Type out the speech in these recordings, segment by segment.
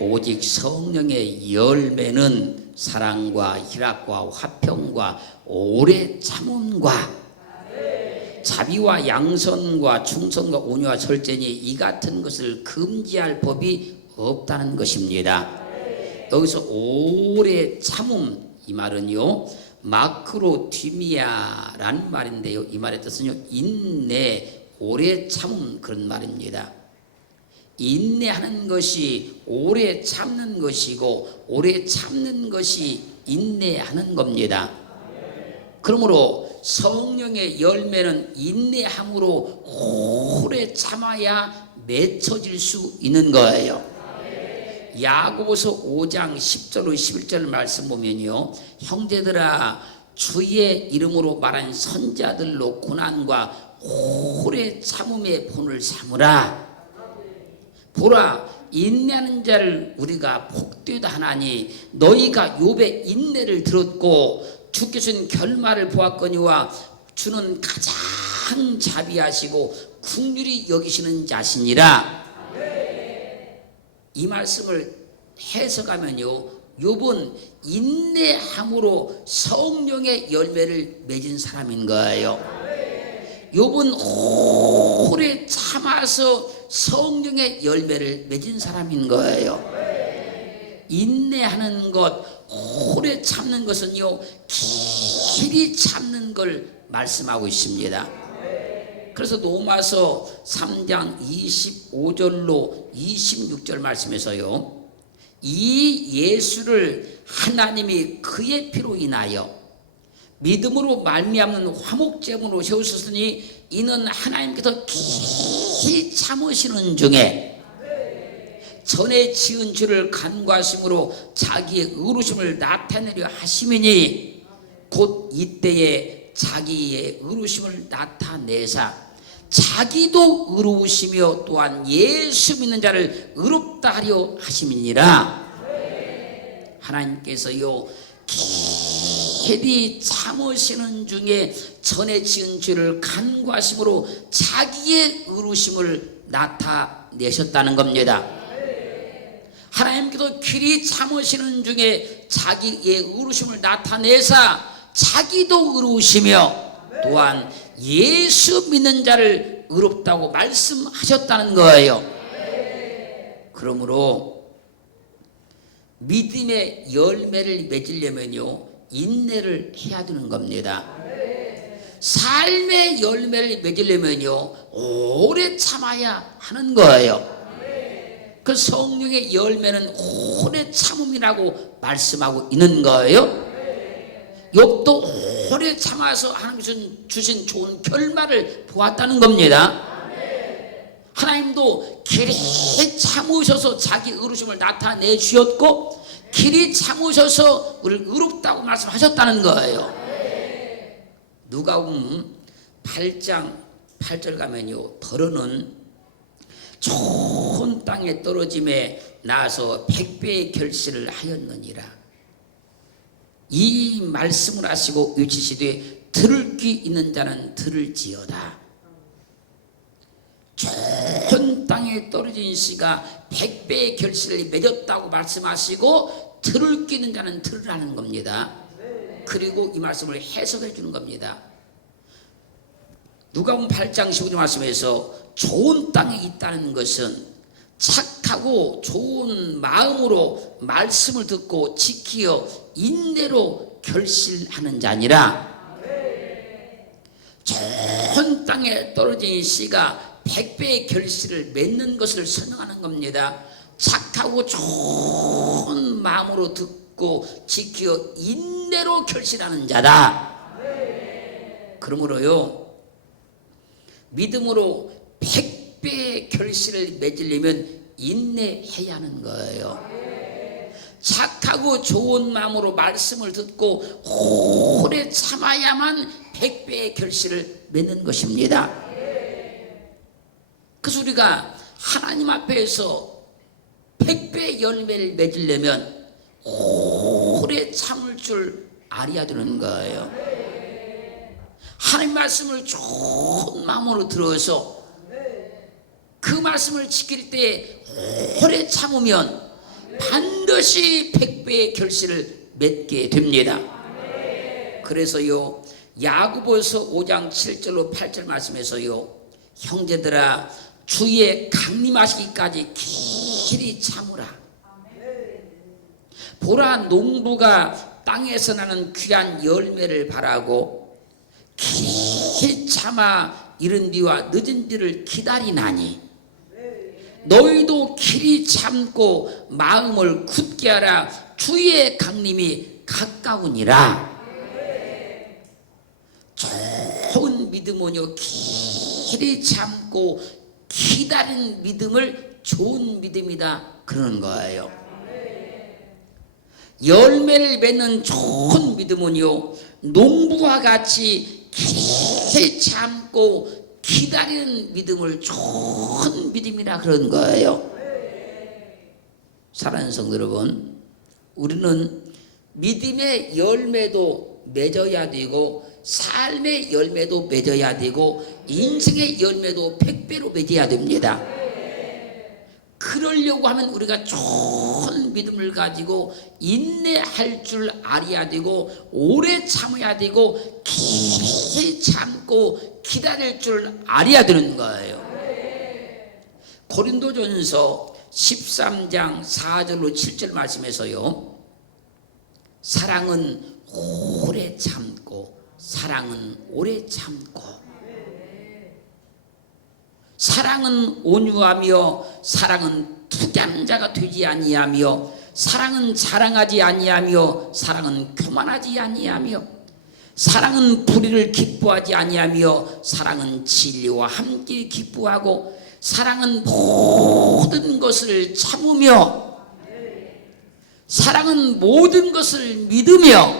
오직 성령의 열매는 사랑과 희락과 화평과 오래 참음과 자비와 양선과 충성과 온유와 절제니 이 같은 것을 금지할 법이 없다는 것입니다. 여기서 오래 참음, 이 말은요 마크로디미아라는 말인데요, 이 말의 뜻은요 인내, 오래 참음, 그런 말입니다. 인내하는 것이 오래 참는 것이고, 오래 참는 것이 인내하는 겁니다. 그러므로 성령의 열매는 인내함으로 오래 참아야 맺혀질 수 있는 거예요. 야고보서 5장 10절 11절 말씀 보면요, 형제들아 주의 이름으로 말한 선자들로 고난과 오래 참음의 본을 삼으라. 보라, 인내하는 자를 우리가 복되다 하나니 너희가 욥의 인내를 들었고 주께서 준 결말을 보았거니와 주는 가장 자비하시고 긍휼히 여기시는 자시니라. 이 말씀을 해석하면요, 욥은 인내함으로 성령의 열매를 맺은 사람인 거예요. 욥은 오래 참아서 성령의 열매를 맺은 사람인 거예요. 인내하는 것, 오래 참는 것은요 길이 참는 걸 말씀하고 있습니다. 그래서 로마서 3장 25절로 26절 말씀에서요, 이 예수를 하나님이 그의 피로 인하여 믿음으로 말미암는 화목제물로 세우셨으니 이는 하나님께서 길이 참으시는 중에 전에 지은 죄를 간구하심으로 자기의 의로심을 나타내려 하심이니 곧 이때에 자기의 의로심을 나타내사 자기도 의로우시며 또한 예수 믿는 자를 의롭다 하려 하심이니라. 하나님께서요 길이 참으시는 중에 전에 지은 죄를 간구하심으로 자기의 의로우심을 나타내셨다는 겁니다. 하나님께서 길이 참으시는 중에 자기의 의로우심을 나타내사 자기도 의로우시며 또한 예수 믿는 자를 의롭다고 말씀하셨다는 거예요. 그러므로 믿음의 열매를 맺으려면요 인내를 해야 되는 겁니다. 삶의 열매를 맺으려면요 오래 참아야 하는 거예요. 그 성령의 열매는 오래 참음이라고 말씀하고 있는 거예요. 욥도 오래 참아서 하나님께서 주신 좋은 결말을 보았다는 겁니다. 하나님도 길이 참으셔서 자기 의로심을 나타내 주셨고 길이 참으셔서 우리를 의롭다고 말씀하셨다는 거예요. 누가복음 8장 8절 가면요, 더러는 좋은 땅에 떨어짐에 나서 100배의 결실을 하였느니라. 이 말씀을 하시고 외치시되 들을 귀 있는 자는 들을지어다. 좋은 땅에 떨어진 씨가 100배의 결실을 맺었다고 말씀하시고 들을 귀 있는 자는 들으라는 겁니다. 그리고 이 말씀을 해석해 주는 겁니다. 누가복음 8장 15절 말씀에서 좋은 땅에 있다는 것은 착하고 좋은 마음으로 말씀을 듣고 지키어 인내로 결실하는 자니라. 좋은 땅에 떨어진 씨가 100배의 결실을 맺는 것을 설명하는 겁니다. 착하고 좋은 마음으로 듣고 지키어 인내로 결실하는 자다. 그러므로요 믿음으로 100배의 결실을 맺으려면 인내해야 하는 거예요. 착하고 좋은 마음으로 말씀을 듣고 오래 참아야만 100배의 결실을 맺는 것입니다. 그래서 우리가 하나님 앞에서 100배의 열매를 맺으려면 오래 참을 줄 알아야 되는 거예요. 하나님 말씀을 좋은 마음으로 들어서 그 말씀을 지킬 때 오래 참으면 반드시 100배의 결실을 맺게 됩니다. 그래서요 야고보서 5장 7절로 8절 말씀에서요 형제들아 주의 강림하시기까지 길이 참으라. 보라 농부가 땅에서 나는 귀한 열매를 바라고 길이 참아 이른 뒤와 늦은 뒤를 기다리나니 너희도 길이 참고 마음을 굳게 하라. 주의 강림이 가까우니라. 좋은 믿음은요 길이 참고 기다린 믿음을 좋은 믿음이다 그러는 거예요. 열매를 맺는 좋은 믿음은요 농부와 같이 길이 참고 기다리는 믿음을 좋은 믿음이라 그런 거예요. 사랑하는 성도 여러분, 우리는 믿음의 열매도 맺어야 되고 삶의 열매도 맺어야 되고 인생의 열매도 100배로 맺어야 됩니다. 그러려고 하면 우리가 좋은 믿음을 가지고 인내할 줄 알아야 되고 오래 참아야 되고 길이 참고 기다릴 줄 알아야 되는 거예요. 고린도전서 13장 4절로 7절 말씀에서요 사랑은 오래 참고 사랑은 오래 참고 사랑은 온유하며 사랑은 투기하는 자가 되지 아니하며 사랑은 자랑하지 아니하며 사랑은 교만하지 아니하며 사랑은 불의를 기뻐하지 아니하며 사랑은 진리와 함께 기뻐하고 사랑은 모든 것을 참으며 사랑은 모든 것을 믿으며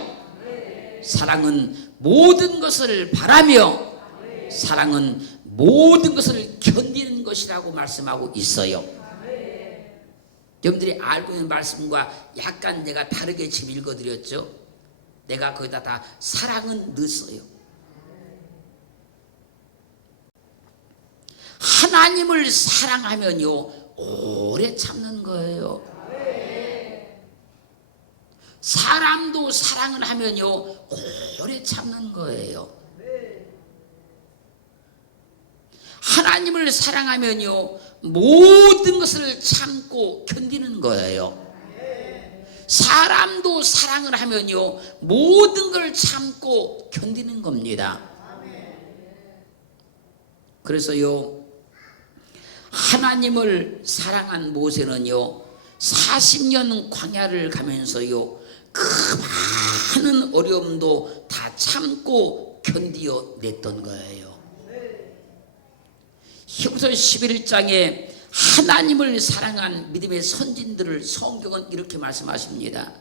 사랑은 모든 것을 바라며 사랑은 모든 것을 견디는 것이라고 말씀하고 있어요. 여러분들이 알고 있는 말씀과 약간 내가 다르게 지금 읽어드렸죠. 내가 거기다 다 사랑은 넣었어요. 하나님을 사랑하면요 오래 참는 거예요. 사람도 사랑을 하면요 오래 참는 거예요. 하나님을 사랑하면요 모든 것을 참고 견디는 거예요. 사람도 사랑을 하면요 모든 걸 참고 견디는 겁니다. 그래서요 하나님을 사랑한 모세는요 40년 광야를 가면서요 그 많은 어려움도 다 참고 견디어 냈던 거예요. 히브리서 11장에 하나님을 사랑한 믿음의 선진들을 성경은 이렇게 말씀하십니다.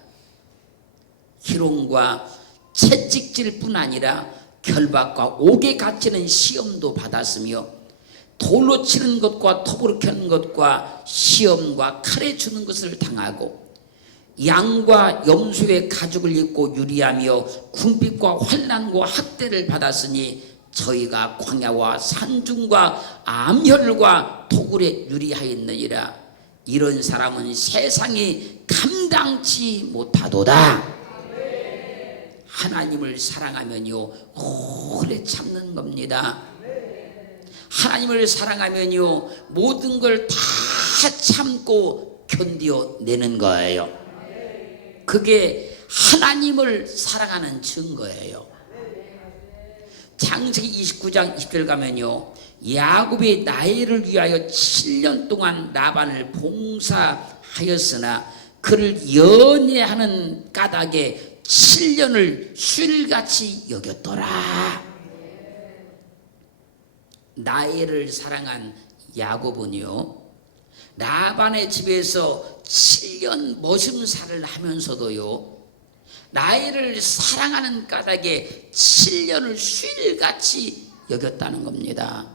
희롱과 채찍질뿐 아니라 결박과 옥에 갇히는 시험도 받았으며 돌로 치는 것과 톱으로 켜는 것과 시험과 칼에 주는 것을 당하고 양과 염소의 가죽을 입고 유리하며 궁핍과 환난과 학대를 받았으니 저희가 광야와 산중과 암혈과 토굴에 유리하였느니라. 이런 사람은 세상이 감당치 못하도다. 하나님을 사랑하면요 오래 참는 겁니다. 하나님을 사랑하면요 모든 걸 다 참고 견뎌내는 거예요. 그게 하나님을 사랑하는 증거예요. 창세기 29장 20절 가면요 야곱이 나엘을 위하여 7년 동안 라반을 봉사하였으나 그를 연애하는 까닭에 7년을 쉴같이 여겼더라. 나엘을 사랑한 야곱은요 라반의 집에서 7년 머슴살을 하면서도요 나엘을 사랑하는 까닭에 7년을 쉴같이 여겼다는 겁니다.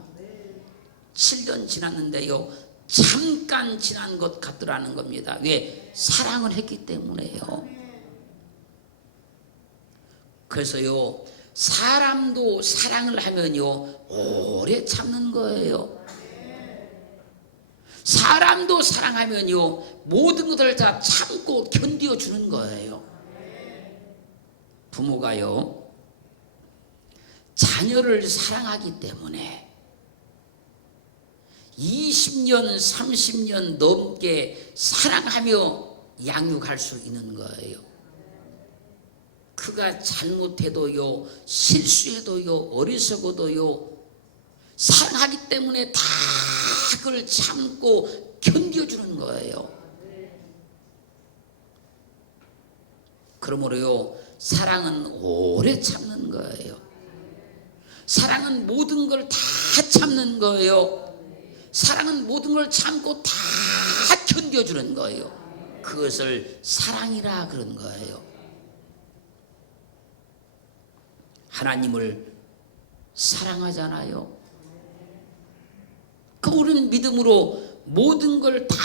7년 지났는데요 잠깐 지난 것 같더라는 겁니다. 왜? 사랑을 했기 때문에요. 그래서요 사람도 사랑을 하면요 오래 참는 거예요. 사람도 사랑하면요 모든 것을 다 참고 견디어 주는 거예요. 부모가요 자녀를 사랑하기 때문에 20년 30년 넘게 사랑하며 양육할 수 있는 거예요. 그가 잘못해도요 실수해도요 어리석어도요 사랑하기 때문에 다 그걸 참고 견뎌주는 거예요. 그러므로요 사랑은 오래 참는 거예요. 사랑은 모든 걸 다 참는 거예요. 사랑은 모든 걸 참고 다 견뎌주는 거예요. 그것을 사랑이라 그런 거예요. 하나님을 사랑하잖아요. 그 우리는 믿음으로 모든 걸 다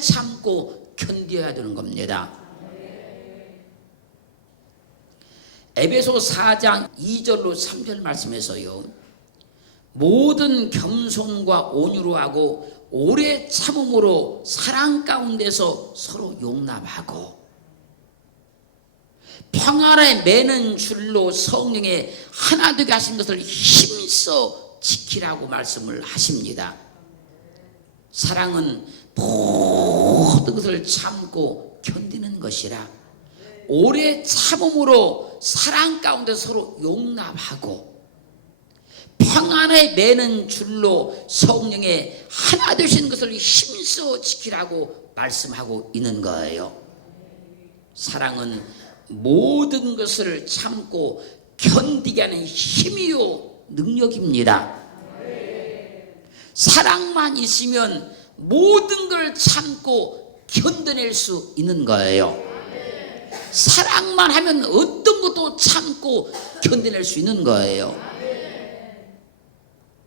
참고 견뎌야 되는 겁니다. 에베소 4장 2절로 3절 말씀에서요 모든 겸손과 온유로 하고 오래 참음으로 사랑 가운데서 서로 용납하고 평안에 매는 줄로 성령에 하나 되게 하신 것을 힘써 지키라고 말씀을 하십니다. 사랑은 모든 것을 참고 견디는 것이라 오래 참음으로 사랑 가운데 서로 용납하고 평안에 매는 줄로 성령에 하나 되신 것을 힘써 지키라고 말씀하고 있는 거예요. 사랑은 모든 것을 참고 견디게 하는 힘이요 능력입니다. 사랑만 있으면 모든 걸 참고 견뎌낼 수 있는 거예요. 사랑만 하면 어떤 것도 참고 견뎌낼 수 있는 거예요.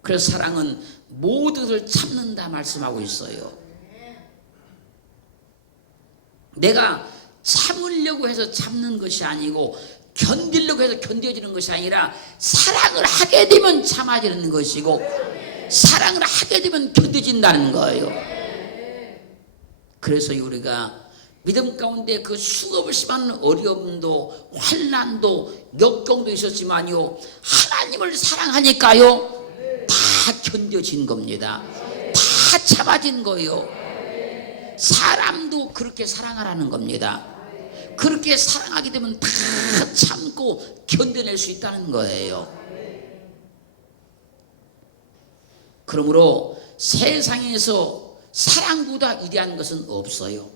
그래서 사랑은 모든 것을 참는다 말씀하고 있어요. 내가 참으려고 해서 참는 것이 아니고 견디려고 해서 견뎌지는 것이 아니라 사랑을 하게 되면 참아지는 것이고 사랑을 하게 되면 견뎌진다는 거예요. 그래서 우리가 믿음 가운데 그 수없이 많은 어려움도 환난도 역경도 있었지만요 하나님을 사랑하니까요 다 견뎌진 겁니다. 다 참아진 거예요. 사람도 그렇게 사랑하라는 겁니다. 그렇게 사랑하게 되면 다 참고 견뎌낼 수 있다는 거예요. 그러므로 세상에서 사랑보다 위대한 것은 없어요.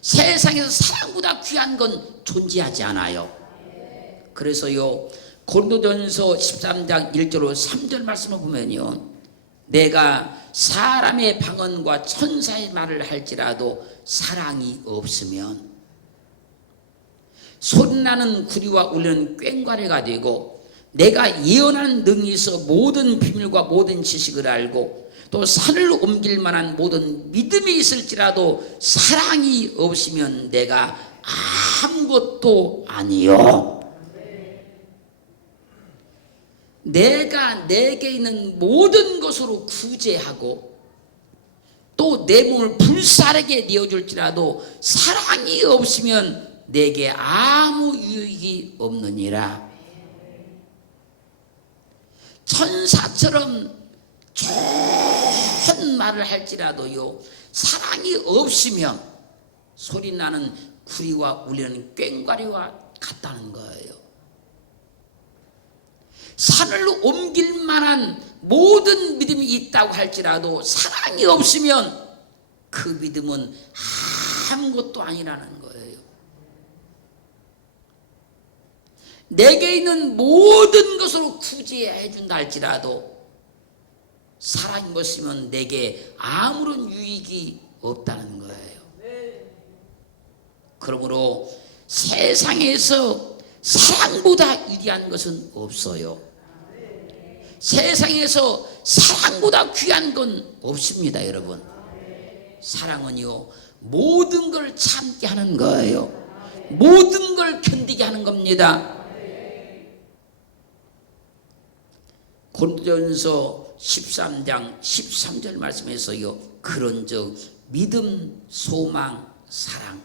세상에서 사랑보다 귀한 건 존재하지 않아요. 그래서요 고린도전서 13장 1절로 3절 말씀을 보면요 내가 사람의 방언과 천사의 말을 할지라도 사랑이 없으면 소리나는 구리와 울리는 꽹과리가 되고 내가 예언하는 능이 있어 모든 비밀과 모든 지식을 알고 또 산을 옮길 만한 모든 믿음이 있을지라도 사랑이 없으면 내가 아무것도 아니요. 내가 내게 있는 모든 것으로 구제하고 또 내 몸을 불사르게 내어줄지라도 사랑이 없으면 내게 아무 유익이 없느니라. 천사처럼 좋은 말을 할지라도요 사랑이 없으면 소리나는 구리와 울리는 꽹과리와 같다는 거예요. 산을 옮길 만한 모든 믿음이 있다고 할지라도 사랑이 없으면 그 믿음은 아무것도 아니라는 거예요. 내게 있는 모든 것으로 구제해 준다 할지라도 사랑이 없으면 내게 아무런 유익이 없다는 거예요. 그러므로 세상에서 사랑보다 위대한 것은 없어요. 세상에서 사랑보다 귀한 건 없습니다, 여러분. 사랑은요, 모든 걸 참게 하는 거예요. 모든 걸 견디게 하는 겁니다. 고린도전서 13장 13절 말씀에서요, 그런즉 믿음, 소망, 사랑,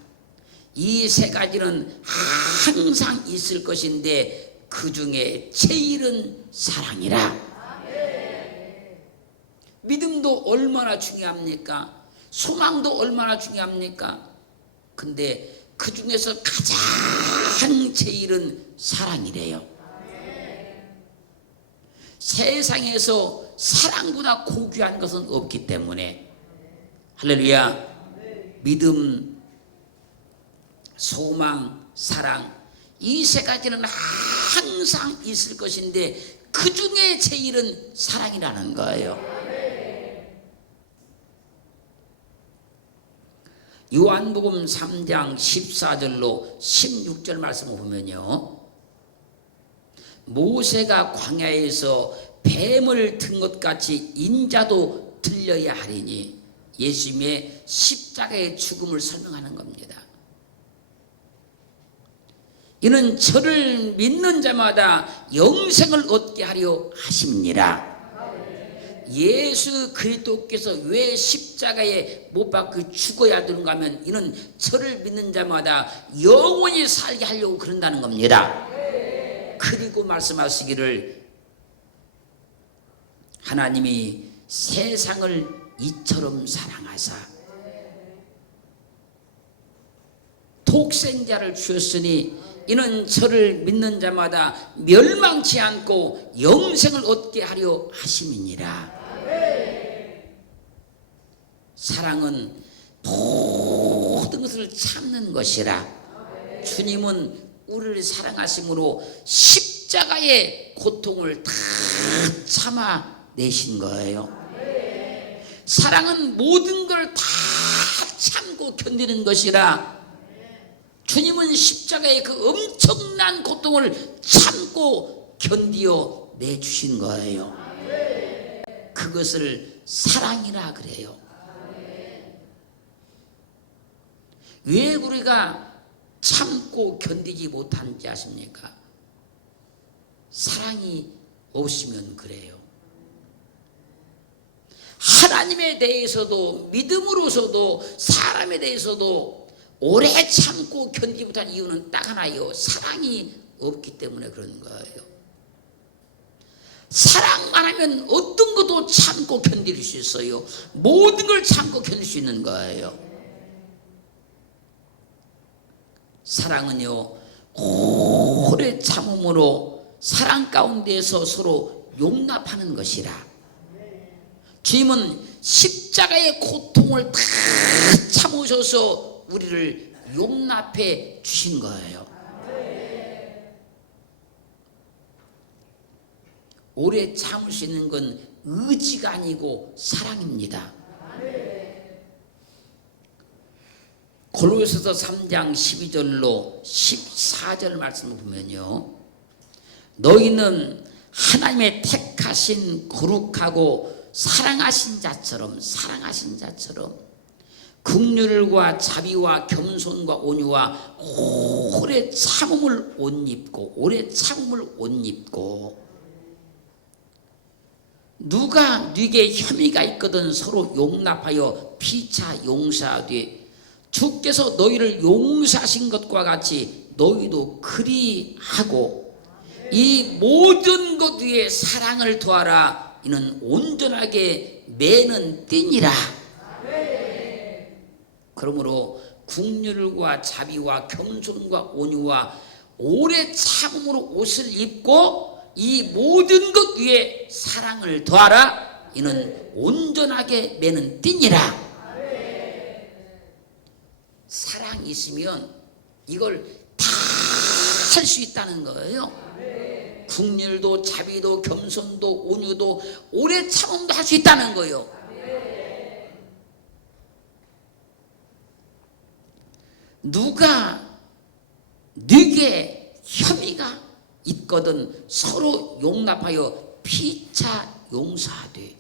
이 세 가지는 항상 있을 것인데 그 중에 제일은 사랑이라. 믿음도 얼마나 중요합니까? 소망도 얼마나 중요합니까? 근데 그 중에서 가장 제일은 사랑이래요. 세상에서 사랑보다 고귀한 것은 없기 때문에, 할렐루야. 믿음, 소망, 사랑, 이 세 가지는 항상 있을 것인데 그 중에 제일은 사랑이라는 거예요. 요한복음 3장 14절로 16절 말씀을 보면요, 모세가 광야에서 뱀을 든 것 같이 인자도 들려야 하리니, 예수님의 십자가의 죽음을 설명하는 겁니다. 이는 저를 믿는 자마다 영생을 얻게 하려 하십니다. 예수 그리스도께서 왜 십자가에 못 박혀 죽어야 되는가 하면, 이는 저를 믿는 자마다 영원히 살게 하려고 그런다는 겁니다. 그리고 말씀하시기를, 하나님이 세상을 이처럼 사랑하사 독생자를 주었으니 이는 저를 믿는 자마다 멸망치 않고 영생을 얻게 하려 하심이니라. 사랑은 모든 것을 참는 것이라. 주님은 우리를 사랑하심으로 십자가의 고통을 다 참아내신 거예요. 사랑은 모든 걸 다 참고 견디는 것이라. 주님은 십자가의 그 엄청난 고통을 참고 견디어 내주신 거예요. 그것을 사랑이라 그래요. 왜 우리가 참고 견디지 못하는지 아십니까? 사랑이 없으면 그래요. 하나님에 대해서도 믿음으로서도 사람에 대해서도 오래 참고 견디지 못한 이유는 딱 하나예요. 사랑이 없기 때문에 그런 거예요. 사랑만 하면 어떤 것도 참고 견딜 수 있어요. 모든 걸 참고 견딜 수 있는 거예요. 사랑은요, 오래 참음으로 사랑 가운데서 서로 용납하는 것이라. 주님은 십자가의 고통을 다 참으셔서 우리를 용납해 주신 거예요. 오래 참을 수 있는 건 의지가 아니고 사랑입니다. 골로새서 3장 12절로 14절 말씀을 보면요, 너희는 하나님의 택하신 거룩하고 사랑하신 자처럼 긍휼과 자비와 겸손과 온유와 오래 참음을 옷 입고 누가 네게 혐의가 있거든 서로 용납하여 피차 용서하되 주께서 너희를 용서하신 것과 같이 너희도 그리하고 이 모든 것 위에 사랑을 더하라. 이는 온전하게 매는 띠니라. 그러므로 긍휼과 자비와 겸손과 온유와 오래 참음으로 옷을 입고 이 모든 것 위에 사랑을 더하라. 이는 온전하게 매는 띠니라. 사랑이 있으면 이걸 다 할 수 있다는 거예요. 긍휼도 자비도 겸손도 온유도 오래 참음도 할 수 있다는 거예요. 누가 네게 혐의가 있거든 서로 용납하여 피차 용서하되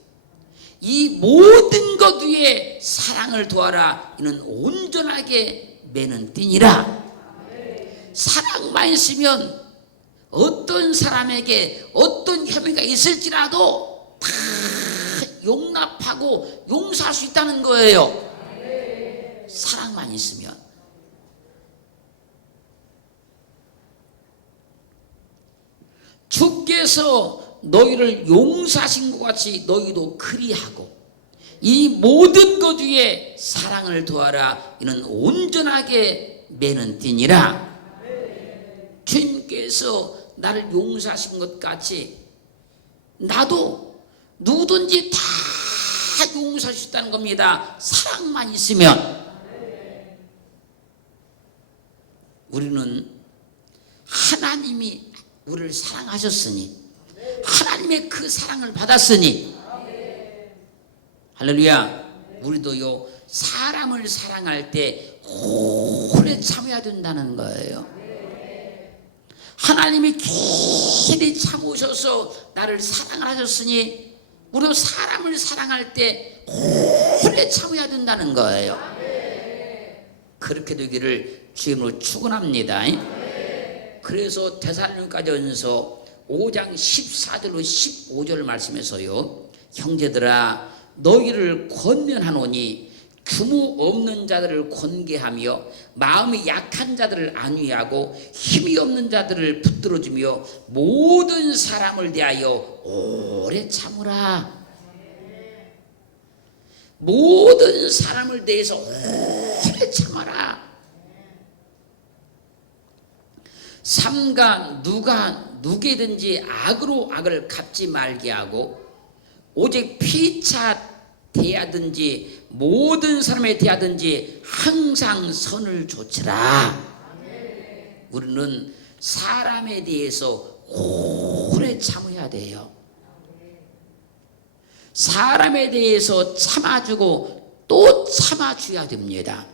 이 모든 것 위에 사랑을 더하라. 이는 온전하게 매는 띠니라. 사랑만 있으면 어떤 사람에게 어떤 혐의가 있을지라도 다 용납하고 용서할 수 있다는 거예요. 사랑만 있으면. 주께서 너희를 용서하신 것 같이 너희도 그리하고 이 모든 것 위에 사랑을 더하라. 이는 온전하게 매는 띠니라. 주님께서 나를 용서하신 것 같이 나도 누구든지 다 용서할 수 있다는 겁니다. 사랑만 있으면. 우리는 하나님이 우리를 사랑하셨으니 하나님의 그 사랑을 받았으니 할렐루야. 우리도요 사람을 사랑할 때 오래 참아야 된다는 거예요. 하나님이 길이 참으셔서 나를 사랑하셨으니 우리도 사람을 사랑할 때 오래 참아야 된다는 거예요. 그렇게 되기를 주님으로 축원합니다. 그래서 데살로니가전서 5장 14절로 15절 말씀에서요, 형제들아 너희를 권면하노니 규모 없는 자들을 권계하며 마음이 약한 자들을 안위하고 힘이 없는 자들을 붙들어주며 모든 사람을 대하여 오래 참으라. 모든 사람을 대해서 오래 참아라. 삼가 누가 누구든지 악으로 악을 갚지 말게 하고 오직 피차 대하든지 모든 사람에 대하든지 항상 선을 조치라. 우리는 사람에 대해서 오래 참아야 돼요. 사람에 대해서 참아주고 또 참아줘야 됩니다.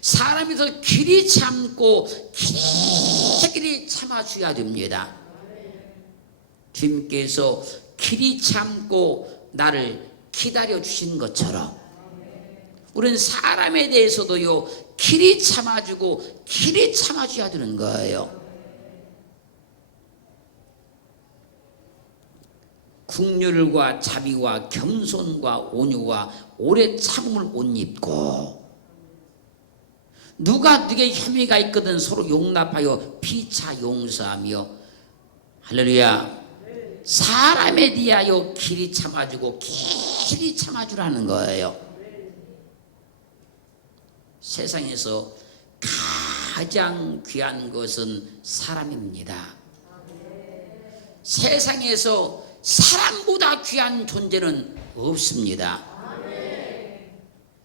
사람에서 길이 참고 길이 참아줘야 됩니다. 주님께서 길이 참고 나를 기다려 주신 것처럼 우리는 사람에 대해서도요 길이 참아주고 길이 참아줘야 되는 거예요. 긍휼과 자비와 겸손과 온유와 오래 참음을 옷 입고 누가 누구에 혐의가 있거든 서로 용납하여 피차 용서하며 할렐루야. 사람에 대하여 길이 참아주고 길이 참아주라는 거예요. 세상에서 가장 귀한 것은 사람입니다. 세상에서 사람보다 귀한 존재는 없습니다.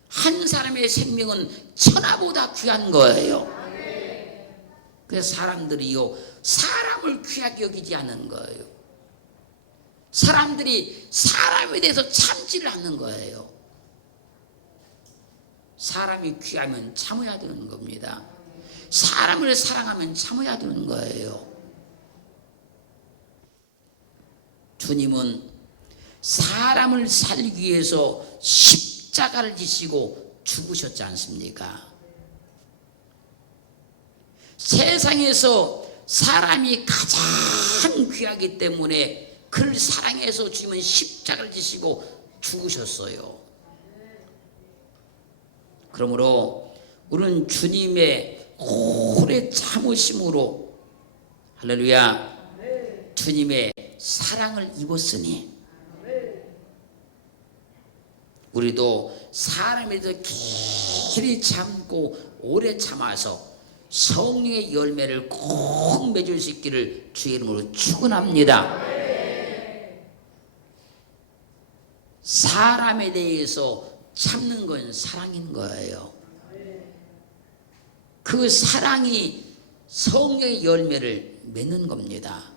한 사람의 생명은 천하보다 귀한 거예요. 그래서 사람들이요 사람을 귀하게 여기지 않는 거예요. 사람들이 사람에 대해서 참지를 않는 거예요. 사람이 귀하면 참아야 되는 겁니다. 사람을 사랑하면 참아야 되는 거예요. 주님은 사람을 살기 위해서 십자가를 지시고 죽으셨지 않습니까? 세상에서 사람이 가장 귀하기 때문에 그를 사랑해서 주님은 십자가를 지시고 죽으셨어요. 그러므로 우리는 주님의 오래 참으심으로 할렐루야 주님의 사랑을 입었으니 우리도 사람에 대해서 길이 참고 오래 참아서 성령의 열매를 꼭 맺을 수 있기를 주의 이름으로 축원합니다. 사람에 대해서 참는 건 사랑인 거예요. 그 사랑이 성령의 열매를 맺는 겁니다.